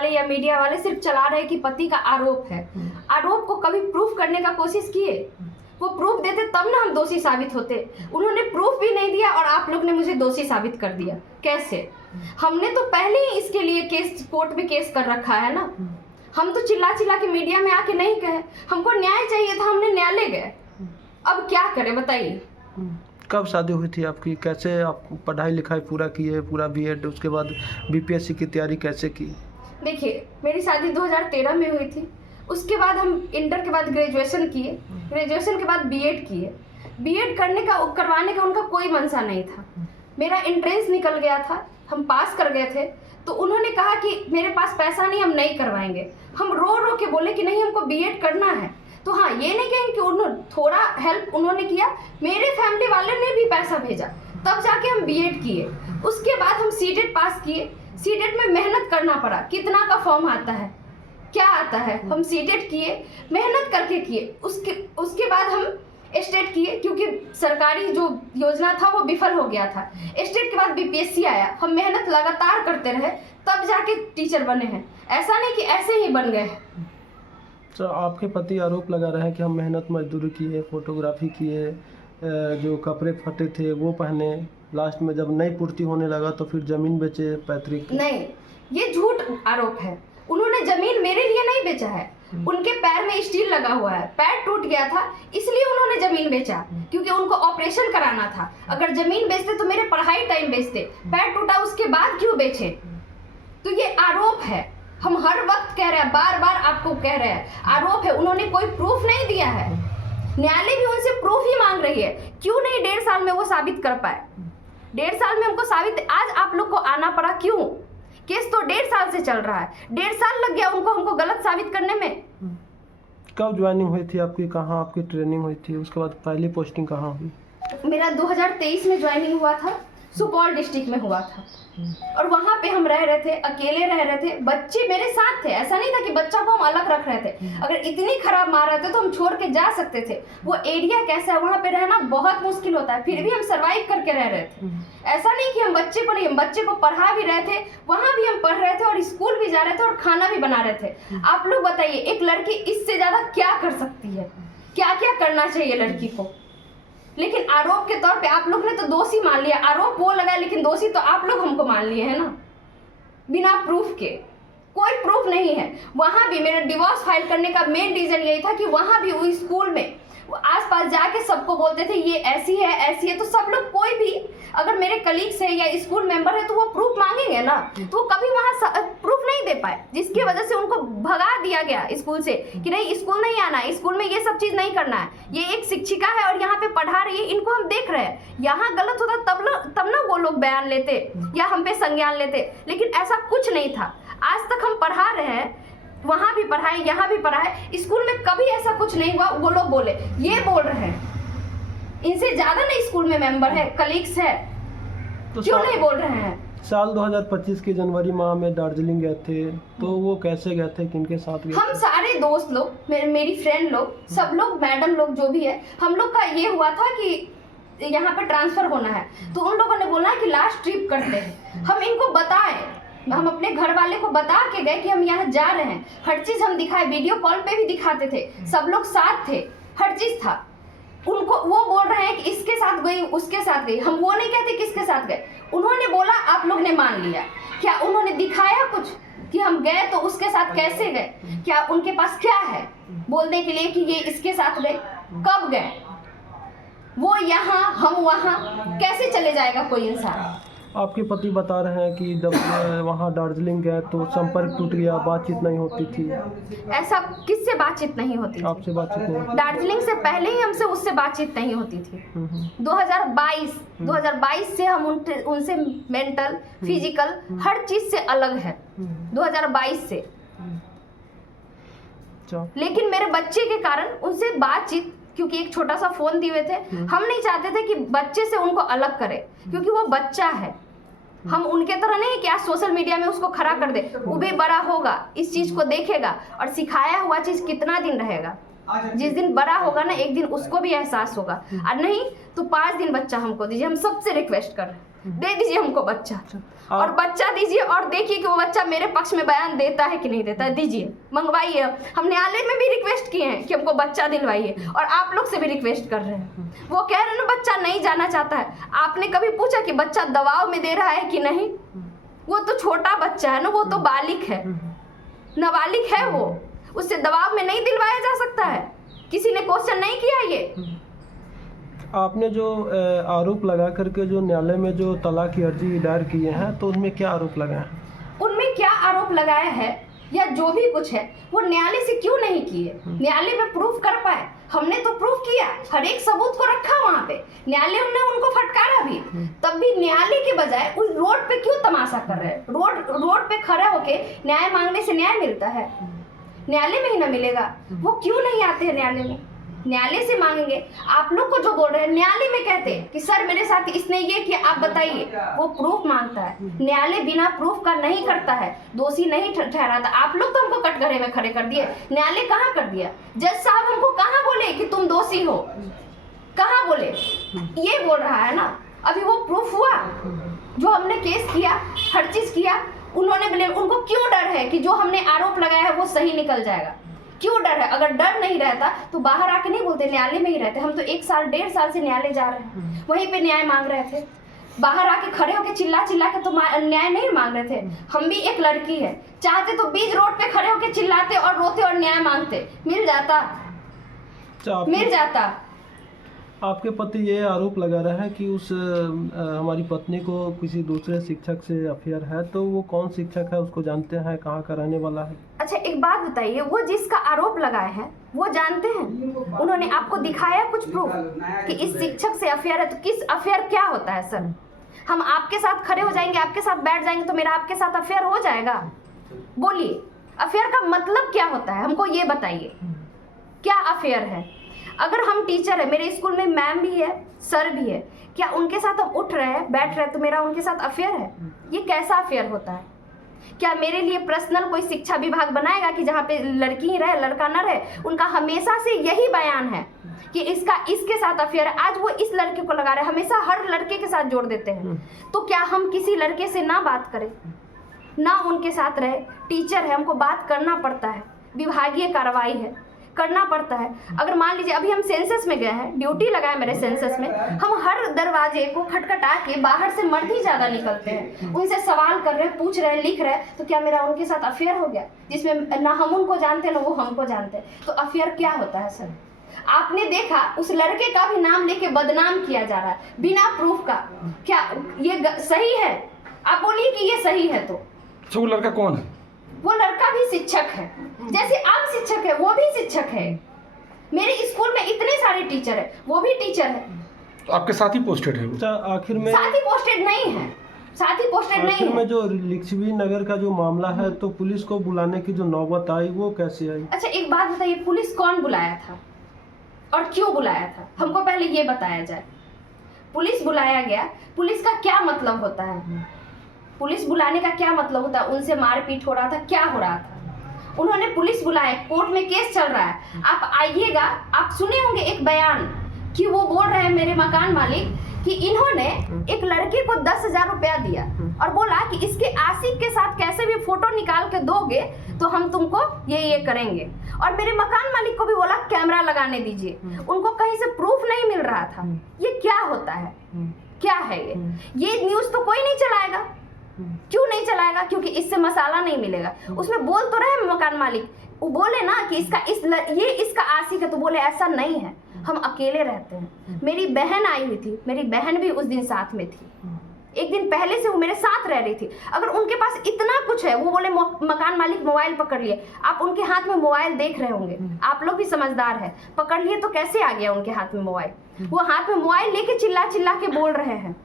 वाले या मीडिया वाले सिर्फ चला रहे कि पति का आरोप है। आरोप को कभी प्रूफ करने का कोशिश किए? वो प्रूफ देते तब ना हम दोषी साबित होते। उन्होंने प्रूफ भी नहीं दिया और आप लोग ने मुझे दोषी साबित कर दिया। कैसे? हमने तो पहले ही इसके लिए केस कोर्ट में केस कर रखा है ना। हम तो चिल्ला चिल्ला के मीडिया में आके नहीं कहे, हमको न्याय चाहिए था, हमने न्यायालय गए। अब क्या करें बताइए। कब शादी हुई थी आपकी? कैसे आप पढ़ाई लिखाई पूरा किए, पूरा बीएड, उसके बाद बीपीएससी की तैयारी कैसे की? देखिए, मेरी शादी 2013 में हुई थी। उसके बाद हम इंटर के बाद ग्रेजुएशन किए, ग्रेजुएशन के बाद बीएड किए। बीएड करवाने का उनका कोई मंशा नहीं था। मेरा एंट्रेंस निकल गया था, हम पास कर गए थे, तो उन्होंने कहा कि मेरे पास पैसा नहीं, हम नहीं करवाएंगे। हम रो रो के बोले कि नहीं, हमको बीएड करना है। तो हाँ, ये नहीं कहेंगे कि उन्होंने थोड़ा हेल्प उन्होंने किया, मेरे फैमिली वाले ने भी पैसा भेजा, तब जाके हम बीएड किए। उसके बाद हम सीटेट पास किए। सीटेट में मेहनत करना पड़ा, कितना का फॉर्म आता है, क्या आता है। हम सीटेट किए, मेहनत करके किए। उसके बाद हम स्टेट किए, क्योंकि सरकारी जो योजना था वो विफल हो गया था। स्टेट के बाद बीपीएससी आया, हम मेहनत लगातार करते रहे, तब जाके टीचर बने हैं। ऐसा नहीं कि ऐसे ही बन गए। तो आपके पति आरोप लगा रहे हैं कि हम मेहनत मजदूरी किए, फोटोग्राफी किए, जो कपड़े फटे थे वो पहने, लास्ट में जब नहीं पूर्ति होने लगा तो फिर जमीन बेचे पैतृक। नहीं, ये झूठ आरोप है। उन्होंने जमीन मेरे लिए नहीं बेचा है। उनके पैर में स्टील लगा हुआ है, पैर टूट गया था, इसलिए उन्होंने जमीन बेचा, क्योंकि उनको ऑपरेशन कराना था। अगर जमीन बेचते तो मेरे पढ़ाई टाइम बेचते। पैर टूटा उसके बाद क्यों बेचे? तो ये आरोप है। हम हर वक्त कह रहे हैं, बार बार आपको कह रहे हैं, आरोप है। उन्होंने कोई प्रूफ नहीं दिया है। न्यायालय भी उनसे प्रूफ ही मांग रही है। क्यों नहीं 1.5 साल में वो साबित कर पाए? 1.5 साल में हमको साबित, आज आप लोग को आना पड़ा क्यों? केस तो 1.5 साल से चल रहा है। 1.5 साल लग गया उनको हमको गलत साबित करने में। कब ज्वाइनिंग हुई थी आपकी? कहाँ आपकी ट्रेनिंग हुई थी? उसके बाद पहली पोस्टिंग कहाँ हुई? मेरा 2023 में ज्वाइनिंग हुआ था, सुपौल डिस्ट्रिक्ट में हुआ था। और वहाँ पे हम रह रहे थे, अकेले रह रहे थे, बच्चे मेरे साथ थे। ऐसा नहीं था कि बच्चा को हम अलग रख रहे थे। अगर इतनी खराब मार रहे थे तो हम छोड़ के जा सकते थे। वो एरिया कैसा है, वहाँ पे रहना बहुत मुश्किल होता है, फिर भी हम सर्वाइव करके रह रहे थे। ऐसा नहीं कि हम बच्चे को नहीं, हम बच्चे को पढ़ा भी रहे थे, वहाँ भी हम पढ़ रहे थे और स्कूल भी जा रहे थे और खाना भी बना रहे थे। आप लोग बताइए, एक लड़की इससे ज्यादा क्या कर सकती है? क्या क्या करना चाहिए लड़की को? लेकिन आरोप के तौर पे आप लोग ने तो दोषी मान लिया। आरोप वो लगा, लेकिन दोषी तो आप लोग हमको मान लिए है ना, बिना प्रूफ के। कोई प्रूफ नहीं है। वहां भी मेरा डिवोर्स फाइल करने का मेन रीजन यही था कि वहां भी वो स्कूल में आसपास जाके सबको बोलते थे ये ऐसी है ऐसी है। तो सब लोग, कोई भी अगर मेरे कलीग्स है या स्कूल मेंबर है तो वो प्रूफ मांगेंगे ना, तो वो कभी वहाँ प्रूफ नहीं दे पाए, जिसकी वजह से उनको भगा दिया गया स्कूल से कि नहीं, स्कूल नहीं आना है, स्कूल में ये सब चीज़ नहीं करना है। ये एक शिक्षिका है और यहाँ पे पढ़ा रही है, इनको हम देख रहे हैं। यहाँ गलत होता तब ना वो लोग बयान लेते या हम पे संज्ञान लेते, लेकिन ऐसा कुछ नहीं था। आज तक हम पढ़ा रहे हैं, वहाँ भी पढ़ाए, यहाँ भी पढ़ाए, स्कूल में कभी ऐसा कुछ नहीं हुआ। वो लोग बोले, ये बोल रहे हैं, इनसे ज्यादा ना स्कूल में मेंबर है, कलीग्स है, तो क्यों नहीं बोल रहे हैं? साल 2025 के जनवरी माह में दार्जिलिंग गए थे, तो वो कैसे गए थे, किनके साथ गए? हम सारे दोस्त लोग, मेरी फ्रेंड लोग, सब लोग, मैडम लोग जो भी है, हम लोग का ये हुआ था कि यहाँ पे ट्रांसफर होना है। तो उन लोगों ने बोला कि लास्ट ट्रिप करते हैं। हम इनको बताएं, हम अपने घर वाले को बता के गए कि हम यहाँ जा रहे हैं। हर चीज हम दिखाए, वीडियो कॉल पे भी दिखाते थे, सब लोग साथ थे, हर चीज था। उनको वो बोल रहे हैं कि इसके साथ गई, उसके साथ गई। हम वो नहीं कहते किसके साथ गए। उन्होंने बोला, आप लोग ने मान लिया। क्या उन्होंने दिखाया कुछ कि हम गए तो उसके साथ कैसे गए? क्या उनके पास क्या है बोलने के लिए कि ये इसके साथ गए? कब गए? वो यहाँ, हम वहाँ, कैसे चले जाएगा कोई इंसान? आपके पति बता रहे हैं कि जब वहाँ दार्जिलिंग गए तो संपर्क टूट गया, बातचीत नहीं होती थी। ऐसा किससे बातचीत नहीं होती थी? आपसे बातचीत नहीं? दार्जिलिंग से पहले ही हमसे उससे बातचीत नहीं होती थी। 2022 से हम उनसे मेंटल, फिजिकल, हर चीज से अलग है। 2022 से। लेकिन मेरे बच्चे के कारण उनसे बातचीत, क्योंकि एक छोटा सा फोन दिए हुए थे, हम नहीं चाहते थे कि बच्चे से उनको अलग करें, क्योंकि वो बच्चा है। हम उनके तरह नहीं कि आज सोशल मीडिया में उसको खड़ा कर दे। वो भी बड़ा होगा, इस चीज को देखेगा और सिखाया हुआ चीज कितना दिन रहेगा। जिस दिन बड़ा होगा ना एक दिन उसको भी एहसास होगा, और नहीं तो 5 दिन बच्चा हमको दीजिए। हम सबसे रिक्वेस्ट कर रहे हैं, दे दीजिए हमको बच्चा, और बच्चा दीजिए और देखिए कि वो बच्चा मेरे पक्ष में बयान देता है कि नहीं देता है। दीजिए, मंगवाइए। हम न्यायालय में भी रिक्वेस्ट किए हैं कि हमको बच्चा दिलवाइए, और आप लोग से भी रिक्वेस्ट कर रहे हैं। वो कह रहे हैं ना बच्चा नहीं जाना चाहता है। आपने कभी पूछा कि बच्चा दबाव में दे रहा है कि नहीं? वो तो छोटा बच्चा है ना, वो तो बालिग है, नाबालिग है, वो उससे दबाव में नहीं दिलवाया जा सकता है। किसी ने क्वेश्चन नहीं किया ये। आपने जो आरोप लगा करके जो न्यायालय में जो तलाक की अर्जी दायर किए हैं, तो उनमें क्या आरोप लगाए हैं? उनमें क्या आरोप लगाया है या जो भी कुछ है वो न्यायालय से क्यों नहीं किए? न्यायालय में प्रूफ कर पाए। हमने तो प्रूफ किया, हर एक सबूत को रखा वहाँ पे। न्यायालय ने उनको फटकारा भी, तब भी न्यायालय के बजाय उस रोड पे क्यों तमाशा कर रहे हैं? रोड पे खड़ा होके न्याय मांगने से न्याय मिलता है? न्यायालय में ही ना मिलेगा। वो क्यों नहीं आते हैं न्यायालय में? न्यायालय से मांगेंगे। आप लोग को जो बोल रहे हैं न्यायालय में कहते हैं कि सर मेरे साथ इसने ये किया, आप बताइए। वो प्रूफ मांगता है। न्यायालय बिना प्रूफ का नहीं करता है, दोषी नहीं ठहराता। आप लोग तो हमको कटघरे में खड़े कर दिए, न्यायालय कहाँ कर दिया? जज साहब हमको कहाँ बोले कि तुम दोषी हो? कहाँ बोले? ये बोल रहा है ना। अभी वो प्रूफ हुआ जो हमने केस किया, हर चीज किया। उन्होंने बोले, उनको क्यों डर है कि जो हमने आरोप लगाया है वो सही निकल जाएगा? क्यों डर है? अगर डर नहीं रहता तो बाहर आके नहीं बोलते, न्यायालय में ही रहते। हम तो 1 साल 1.5 साल से न्यायालय जा रहे हैं, वहीं पे न्याय मांग रहे थे। बाहर आके खड़े होके चिल्ला के तो न्याय नहीं मांग रहे थे। हम भी एक लड़की है, चाहते तो बीच रोड पे खड़े होके चिल्लाते और रोते और न्याय मांगते, मिल जाता। आपके पति ये आरोप लगा रहे हैं कि उस हमारी पत्नी को किसी दूसरे शिक्षक से अफेयर है, तो वो कौन शिक्षक है, उसको जानते हैं, कहाँ का रहने वाला है? अच्छा, एक बात बताइए, वो जिसका आरोप लगाए हैं वो जानते हैं? उन्होंने आपको दिखाया कुछ प्रूफ कि इस शिक्षक से अफेयर है? तो किस अफेयर क्या होता है सर? हम आपके साथ खड़े हो जाएंगे, आपके साथ बैठ जाएंगे तो मेरा आपके साथ अफेयर हो जाएगा? बोलिए, अफेयर का मतलब क्या होता है? हमको ये बताइए, क्या अफेयर है? अगर हम टीचर है, मेरे स्कूल में मैम भी है, सर भी है, क्या उनके साथ हम उठ रहे हैं, बैठ रहे हैं तो मेरा उनके साथ अफेयर है? ये कैसा अफेयर होता है? क्या मेरे लिए पर्सनल कोई शिक्षा विभाग बनाएगा कि जहाँ पे लड़की ही रहे लड़का न रहे? उनका हमेशा से यही बयान है कि इसके साथ अफेयर है। आज वो इस लड़के को लगा रहे, हमेशा हर लड़के के साथ जोड़ देते हैं। तो क्या हम किसी लड़के से ना बात करें, ना उनके साथ रहे? टीचर है, हमको बात करना पड़ता है, विभागीय कार्रवाई है, करना पड़ता है। अगर मान लीजिए अभी हम सेंसस में गए हैं, ड्यूटी लगाए मेरे सेंसस में, हम हर दरवाजे को खटखटा के बाहर से मर्द ही ज्यादा निकलते हैं, उनसे सवाल कर रहे हैं, पूछ रहे हैं, लिख रहे हैं। तो क्या मेरा उनके साथ अफेयर हो गया, जिसमें ना हम उनको जानते ना वो हमको जानते? तो अफेयर क्या होता है सर? आपने देखा उस लड़के का भी नाम लेके बदनाम किया जा रहा है बिना प्रूफ का। क्या ये सही है? आप बोलिए कि ये सही है। तो वो लड़का कौन है? वो लड़का भी शिक्षक है, जैसे आम शिक्षक है वो भी शिक्षक है। मेरे स्कूल में इतने सारे टीचर है, वो भी टीचर है। तो आपके साथ ही पोस्टेड है वो? आखिर में साथ ही पोस्टेड नहीं है, साथ ही पोस्टेड नहीं है। में जो लिच्छवी नगर का जो मामला है, तो पुलिस को बुलाने की जो नौबत आई वो कैसे आई? अच्छा, एक बात बताइए, पुलिस कौन बुलाया था और क्यों बुलाया था? हमको पहले ये बताया जाए। पुलिस बुलाया गया, पुलिस का क्या मतलब होता है? पुलिस बुलाने का क्या मतलब होता है? उनसे मारपीट हो रहा था, क्या हो रहा था? उन्होंने पुलिस बुलाया, कोर्ट में केस चल रहा है। आप आइएगा, आप सुने होंगे एक बयान कि वो बोल रहे हैं मेरे मकान मालिक कि इन्होंने एक लड़के को 10,000 रुपया दिया और बोला कि इसके आशिक के साथ कैसे भी फोटो निकाल के दोगे तो हम तुमको ये करेंगे। और मेरे मकान मालिक को भी बोला कैमरा लगाने दीजिए। उनको कहीं से प्रूफ नहीं मिल रहा था। ये क्या होता है? क्या है ये न्यूज़ तो कोई नहीं चलाएगा। क्यों नहीं चलाएगा? क्योंकि इससे मसाला नहीं मिलेगा। उसमें बोल तो रहे मकान मालिक, वो बोले ना कि ये इसका आशिक है, तो बोले ऐसा नहीं है, हम अकेले रहते हैं। मेरी बहन आई हुई थी, मेरी बहन भी उस दिन साथ में थी, एक दिन पहले से वो मेरे साथ रह रही थी। अगर उनके पास इतना कुछ है, वो बोले मकान मालिक मोबाइल पकड़ लिए। आप उनके हाथ में मोबाइल देख रहे होंगे, आप लोग भी समझदार है, पकड़ लिए तो कैसे आ गया उनके हाथ में मोबाइल? वो हाथ में मोबाइल लेके चिल्ला चिल्ला के बोल रहे हैं।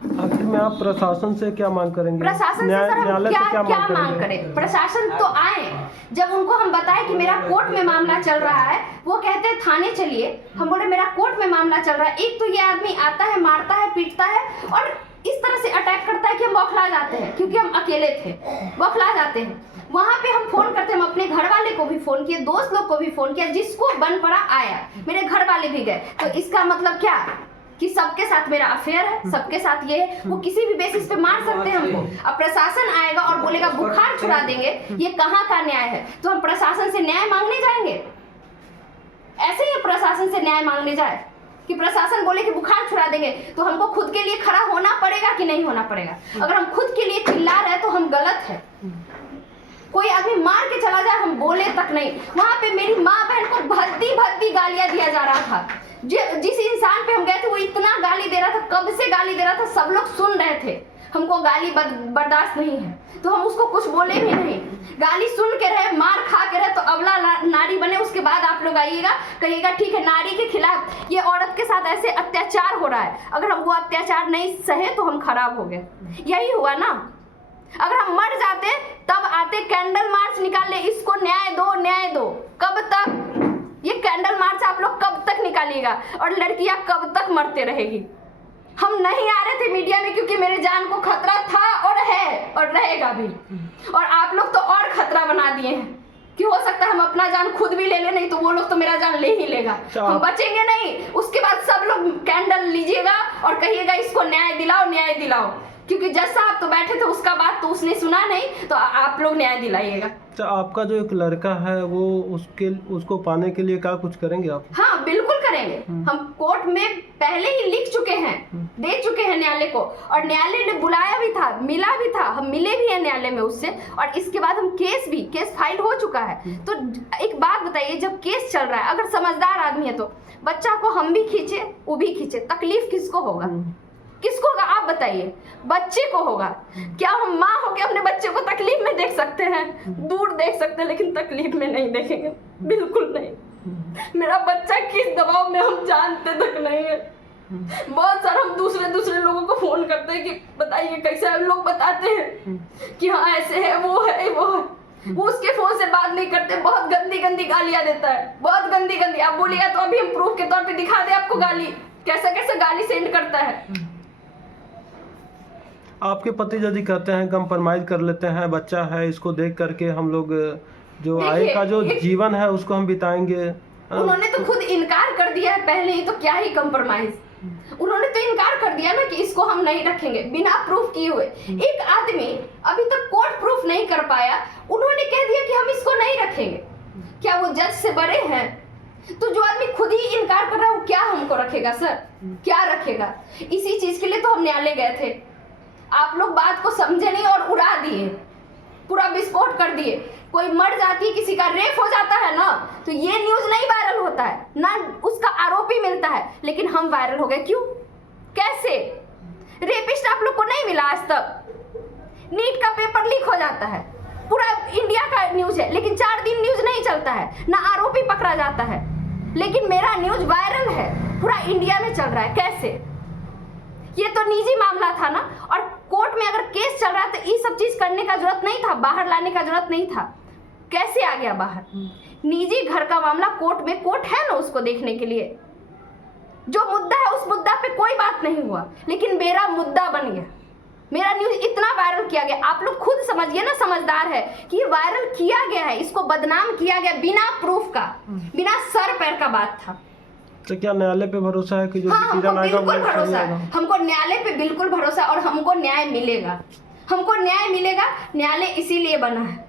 आखिर में आप प्रशासन से क्या मांग करेंगे? प्रशासन से सर हम क्या मांग करें? प्रशासन तो आए, जब उनको हम बताए कि मेरा कोर्ट में मामला चल रहा है, वो कहते हैं थाने चलिए। हम बोले मेरा कोर्ट में मामला चल रहा है। एक तो ये आदमी आता है, मारता है, पीटता है और इस तरह से अटैक करता है कि हम बौखला जाते हैं क्योंकि हम अकेले थे, बौखला जाते हैं। वहाँ पे हम फोन करते हैं, हम अपने घर वाले को भी फोन किए, दोस्त लोग को भी फोन किया, जिसको बन पड़ा आया, मेरे घर वाले भी गए। तो इसका मतलब क्या कि सबके साथ मेरा अफेयर है, सबके साथ ये है, वो किसी भी बेसिस पे मार सकते हैं हमको। अब प्रशासन आएगा और बोलेगा बुखार छुड़ा देंगे, ये कहाँ का न्याय है? तो हम प्रशासन से न्याय मांगने जाएंगे? ऐसे ही प्रशासन से न्याय मांगने जाए कि प्रशासन बोले कि बुखार छुड़ा देंगे, तो हमको खुद के लिए खड़ा होना पड़ेगा कि नहीं होना पड़ेगा? अगर हम खुद के लिए चिल्ला रहे हैं तो हम गलत है। कोई आदमी मार के चला जाए, हम बोले तक नहीं। वहां पे मेरी माँ बहन को भद्दी भद्दी गालियां दिया जा रहा था। जिस इंसान पे हम गए थे वो इतना गाली दे रहा था, कब से गाली दे रहा था, सब लोग सुन रहे थे। हमको गाली बर्दाश्त नहीं है तो हम उसको कुछ बोले भी नहीं। गाली सुन के रहे, मार खा के रहे, तो अबला नारी बने। उसके बाद आप लोग आइएगा, कहिएगा ठीक है नारी के खिलाफ ये औरत के साथ ऐसे अत्याचार हो रहा है। अगर हम वो अत्याचार नहीं सहे तो हम खराब हो गए। यही हुआ ना। अगर हम मर जाते तब आते कैंडल मार्च निकाल ले, इसको न्याय दो, न्याय दो। कब तक ये कैंडल मार्च आप लोग कब तक निकालिएगा? और लड़कियां कब तक मरते रहेगी? हम नहीं आ रहे थे मीडिया में क्योंकि मेरे जान को खतरा था और है और रहेगा भी। और आप लोग तो और खतरा बना दिए हैं कि हो सकता है हम अपना जान खुद भी ले ले, नहीं तो वो लोग तो मेरा जान ले ही लेगा। हम बचेंगे नहीं। उसके बाद सब लोग कैंडल लीजिएगा और कहिएगा इसको न्याय दिलाओ, न्याय दिलाओ। क्योंकि जज साहब तो बैठे थे, उसका बात तो उसने सुना नहीं, तो आप लोग न्याय दिलाइएगा। तो आपका जो एक लड़का है वो उसको पाने के लिए क्या कुछ करेंगे आप? हाँ बिल्कुल करेंगे। हम कोर्ट में पहले ही लिख चुके हैं, दे चुके हैं न्यायालय को, और न्यायालय ने बुलाया भी था, मिला भी था, हम मिले भी हैं न्यायालय में उससे। और इसके बाद हम केस फाइल हो चुका है। तो एक बात बताइए, जब केस चल रहा है, अगर समझदार आदमी है तो बच्चा को हम भी खींचे, वो भी खींचे, तकलीफ किसको होगा? किसको होगा आप बताइए? बच्चे को होगा। क्या हम माँ होके अपने बच्चे को तकलीफ में देख सकते हैं? दूर देख सकते हैं लेकिन तकलीफ में नहीं देखेंगे, बिल्कुल नहीं। मेरा बच्चा किस दबाव में हम जानते तक नहीं है। बहुत सारा हम दूसरे लोगों को फोन करते हैं कि बताइए कैसे, लोग बताते हैं कि हाँ ऐसे है, वो है, वो है। वो उसके फोन से बात नहीं करते, बहुत गंदी गंदी गालियां देता है, बहुत गंदी गंदी। आप बोलिएगा तो अभी हम प्रूफ के तौर पे दिखा दे आपको गाली, कैसे कैसे गाली सेंड करता है। आपके पति यदि कहते हैं कंप्रोमाइज कर लेते हैं, बच्चा है, इसको देख करके हम लोग जो आगे का जो जीवन है उसको हम बिताएंगे। उन्होंने तो खुद इनकार कर दिया है पहले ही, तो क्या ही कंप्रोमाइज। उन्होंने तो इनकार कर दिया ना कि इसको हम नहीं रखेंगे बिना प्रूफ किए हुए। एक आदमी अभी तक कोर्ट प्रूफ नहीं कर पाया, उन्होंने कह दिया कि हम इसको नहीं रखेंगे। क्या वो जज से बड़े हैं? तो जो आदमी खुद ही इनकार कर रहा है वो क्या हमको रखेगा सर? क्या रखेगा? इसी चीज के लिए तो हम न्यायालय गए थे। आप लोग बात को समझे नहीं और उड़ा दिए, पूरा विस्फोट कर दिए। कोई मर जाती है, किसी का रेप हो जाता है ना, तो ये न्यूज नहीं वायरल होता है ना, उसका आरोपी मिलता है, लेकिन हम वायरल हो गए। क्यों? कैसे? रेपिस्ट आप लोग को नहीं मिला आज तक? नीट का पेपर लीक हो जाता है, पूरा इंडिया का न्यूज है, लेकिन 4 दिन न्यूज नहीं चलता है, ना आरोपी पकड़ा जाता है, लेकिन मेरा न्यूज वायरल है, पूरा इंडिया में चल रहा है। कैसे? ये तो निजी मामला था ना, और कोर्ट में अगर केस चल रहा है तो ये सब चीज करने का जरूरत नहीं था, बाहर लाने का जरूरत नहीं था। कैसे आ गया बाहर? निजी घर का मामला कोर्ट में, कोर्ट है ना उसको देखने के लिए। जो मुद्दा है उस मुद्दा पे कोई बात नहीं हुआ, लेकिन मेरा मुद्दा बन गया, मेरा न्यूज इतना वायरल किया गया। आप लोग खुद समझिए ना, समझदार है कि ये वायरल किया गया है, इसको बदनाम किया गया बिना प्रूफ का, बिना सर पैर का बात था। तो क्या न्यायालय पे भरोसा है कि जो डिसीजन आएगा वो सही आएगा? हमको न्यायालय पे बिल्कुल भरोसा, और हमको न्याय मिलेगा, हमको न्याय मिलेगा। न्यायालय इसीलिए बना है